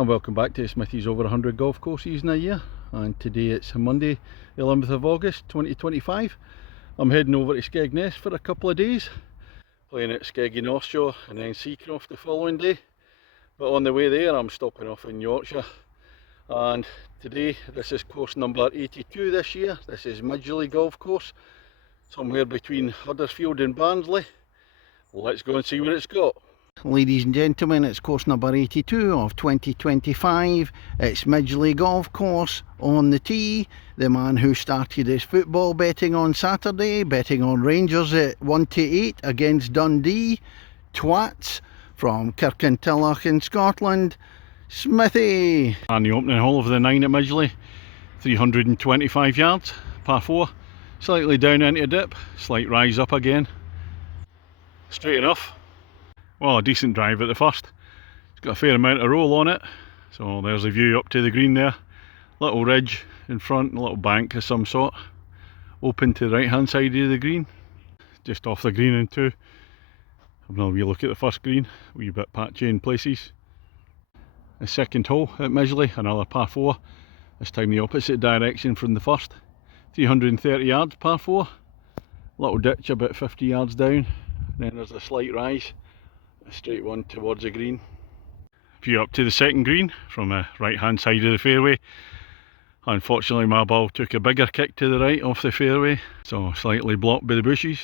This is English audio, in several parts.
And welcome back to Smithy's over 100 golf courses in a year, and today it's Monday 11th of August 2025. I'm heading over to Skegness for a couple of days, playing at Skeggy North Shore and then Seacroft the following day. But on the way there I'm stopping off in Yorkshire, and today this is course number 82 this year. This is Midgeley golf course, somewhere between Huddersfield and Barnsley. Let's go and see what it's got. Ladies and gentlemen, it's course number 82 of 2025. It's Midgeley Golf Course. On the tee, the man who started his football betting on Saturday, betting on Rangers at 1-8 against Dundee, Twats, from Kirkintilloch in Scotland, Smithy. And the opening hole of the 9 at Midgeley, 325 yards, par 4, slightly down into a dip, slight rise up again, straight enough. Well, a decent drive at the first. It's got a fair amount of roll on it. So there's a view up to the green there. Little ridge in front, a little bank of some sort. Open to the right hand side of the green. Just off the green in two. Having a wee look at the first green. A wee bit patchy in places. The second hole at Midgeley, another par 4. This time the opposite direction from the first. 330 yards, par 4. Little ditch about 50 yards down. Then there's a slight rise. A straight one towards the green. View up to the second green from the right hand side of the fairway. Unfortunately my ball took a bigger kick to the right off the fairway, so slightly blocked by the bushes.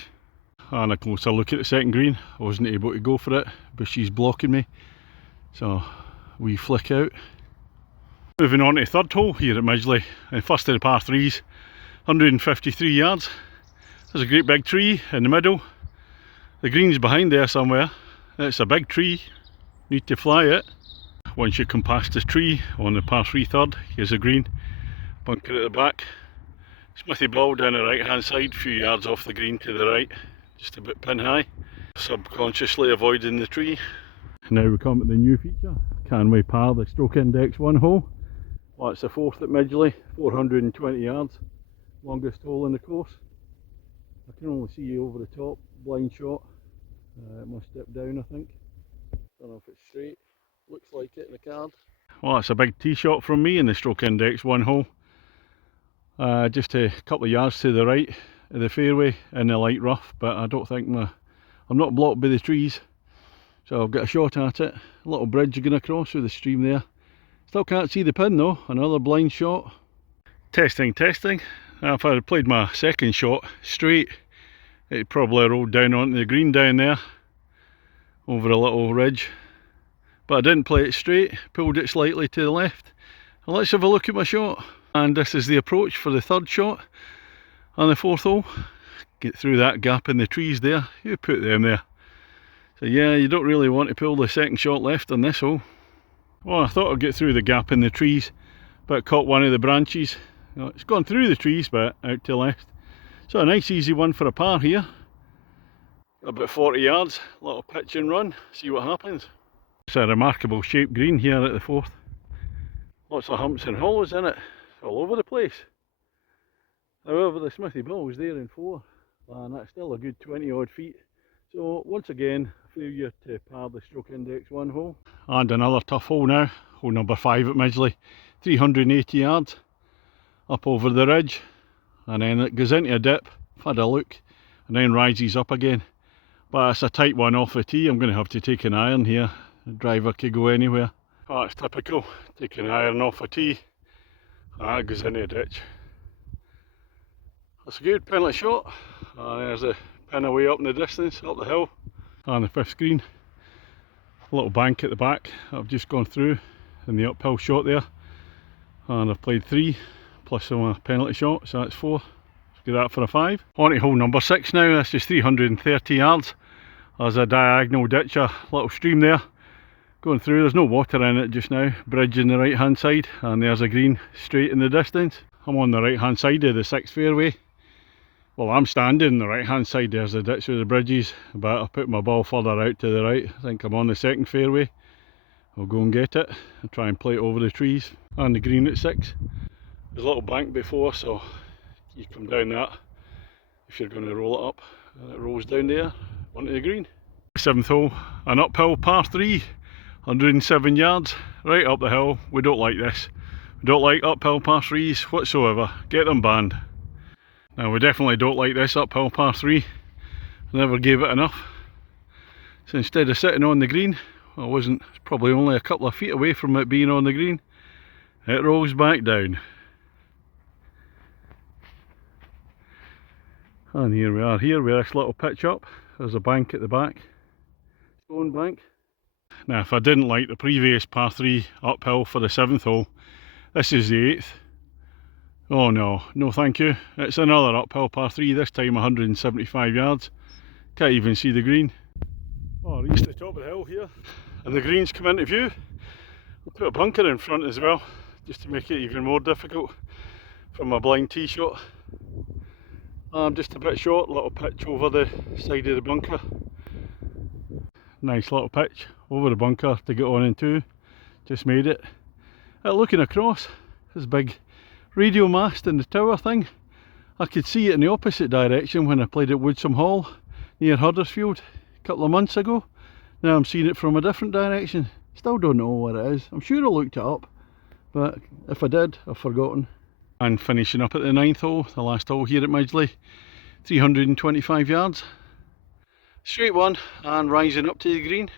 And a closer look at the second green, I wasn't able to go for it, bushes blocking me, so we flick out. Moving on to the third hole here at Midgeley, and first of the par 3s, 153 yards. There's a great big tree in the middle, the green's behind there somewhere. It's a big tree, need to fly it. Once you come past this tree on the par 3 third, here's a green, bunker at the back. Smithy ball down the right hand side, a few yards off the green to the right, just a bit pin high. Subconsciously avoiding the tree. Now we come to the new feature, can we par the stroke index 1 hole. Well, it's the fourth at Midgeley, 420 yards, longest hole in the course. I can only see over the top, blind shot. It must dip down, I think. Don't know if it's straight. Looks like it in the card. Well, it's a big tee shot from me in the stroke index 1 hole. Just a couple of yards to the right of the fairway in the light rough, but I don't think I'm not blocked by the trees, so I've got a shot at it. A little bridge going across with the stream there. Still can't see the pin though. Another blind shot. Testing. If I had played my second shot straight, it probably rolled down onto the green down there, over a little ridge. But I didn't play it straight, pulled it slightly to the left. And let's have a look at my shot. And this is the approach for the third shot on the fourth hole. Get through that gap in the trees there. You put them there. So yeah, you don't really want to pull the second shot left on this hole. Well, I thought I'd get through the gap in the trees, but caught one of the branches. It's gone through the trees, but out to the left. So a nice easy one for a par here. About 40 yards, a little pitch and run, see what happens. It's a remarkable shaped green here at the fourth. Lots of humps and hollows in it, all over the place. However, the Smithy ball was there in 4, and that's still a good 20 odd feet. So once again, failure to par the stroke index 1 hole. And another tough hole now, hole number 5 at Midgeley, 380 yards, up over the ridge. And then it goes into a dip, I've had a look, and then rises up again. But it's a tight one off the tee. I'm going to have to take an iron here. The driver could go anywhere. Oh, it's typical, take an iron off a tee. Ah, it goes into a ditch. That's a good penalty shot. And there's a pin away up in the distance, up the hill. And the fifth green. A little bank at the back I've just gone through in the uphill shot there. And I've played 3. Plus a penalty shot, so that's 4. Let's get that for a 5. On to hole number 6 now. This is 330 yards. There's a diagonal ditch, a little stream there going through. There's no water in it just now. Bridge on the right hand side, and there's a green straight in the distance. I'm on the right hand side of the 6th fairway. Well, I'm standing on the right hand side. There's the ditch with the bridges, but I'll put my ball further out to the right. I think I'm on the 2nd fairway. I'll go and get it and try and play it over the trees. And the green at 6. There's a little bank before, so you come down that if you're going to roll it up, and it rolls down there onto the green. 7th hole, an uphill par 3, 107 yards, right up the hill. We don't like this. We don't like uphill par 3s whatsoever. Get them banned. Now we definitely don't like this uphill par 3. Never gave it enough. So instead of sitting on the green, well, I wasn't, probably only a couple of feet away from it being on the green, it rolls back down. And here we are, here with this little pitch up. There's a bank at the back, stone bank. Now if I didn't like the previous par 3 uphill for the 7th hole, this is the 8th. Oh no, no thank you. It's another uphill par 3, this time 175 yards. Can't even see the green. Oh, I reached the top of the hill here, and the greens come into view. I'll put a bunker in front as well, just to make it even more difficult from my blind tee shot. I'm just a bit short, little pitch over the side of the bunker. Nice little pitch over the bunker to get on into. Just made it. Looking across, this big radio mast and the tower thing, I could see it in the opposite direction when I played at Woodsome Hall near Huddersfield a couple of months ago. Now I'm seeing it from a different direction. Still don't know what it is. I'm sure I looked it up, but if I did, I've forgotten. And finishing up at the 9th hole, the last hole here at Midgeley, 325 yards. Straight one and rising up to the green.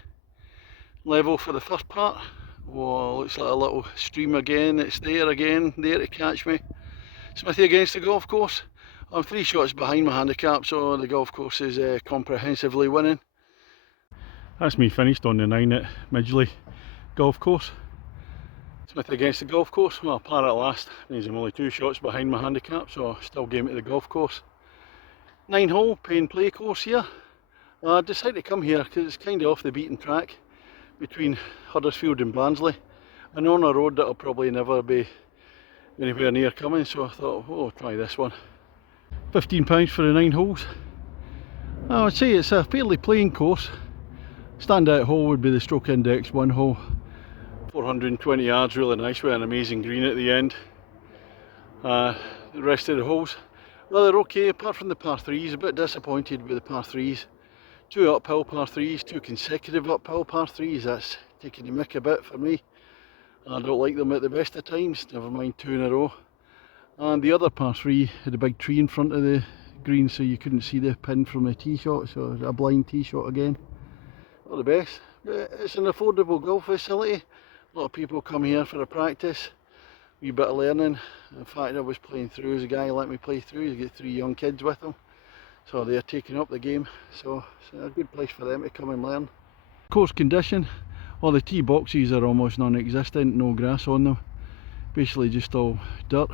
Level for the first part. Whoa, looks like a little stream again. It's there again, there to catch me. Smithy against the golf course. I'm 3 shots behind my handicap, so the golf course is comprehensively winning. That's me finished on the 9 at Midgeley golf course. Smithy against the golf course. Well, par at last means I'm only 2 shots behind my handicap, so still game at the golf course. 9 hole pay and play course here. I decided to come here because it's kind of off the beaten track between Huddersfield and Barnsley, and on a road that'll probably never be anywhere near coming, so I thought, oh, I'll try this one. £15 for the 9 holes. I would say it's a fairly plain course. Standout hole would be the stroke index 1 hole. 420 yards, really nice with an amazing green at the end. The rest of the holes, well, they're okay apart from the par 3s. A bit disappointed with the par 3s. 2 uphill par 3s, 2 consecutive uphill par 3s, that's taking the mick a bit for me. I don't like them at the best of times, never mind 2 in a row. And the other par 3 had a big tree in front of the green, so you couldn't see the pin from the tee shot, so a blind tee shot again. Not the best, but it's an affordable golf facility. A lot of people come here for a practice, wee bit of learning. In fact, I was playing through as a guy let me play through. He's got 3 young kids with him, so they're taking up the game, so it's a good place for them to come and learn. Course condition, all the tee boxes are almost non-existent, no grass on them, basically just all dirt.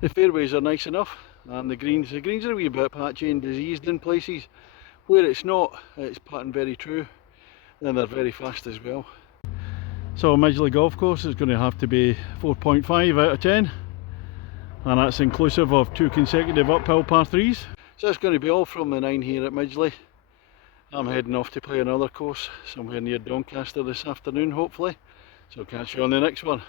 The fairways are nice enough, and the greens are a wee bit patchy and diseased in places. Where it's not, it's putting very true, and they're very fast as well. So Midgeley golf course is going to have to be 4.5 out of 10, and that's inclusive of 2 consecutive uphill par 3s. So that's going to be all from the 9 here at Midgeley. I'm heading off to play another course somewhere near Doncaster this afternoon, hopefully. So catch you on the next one.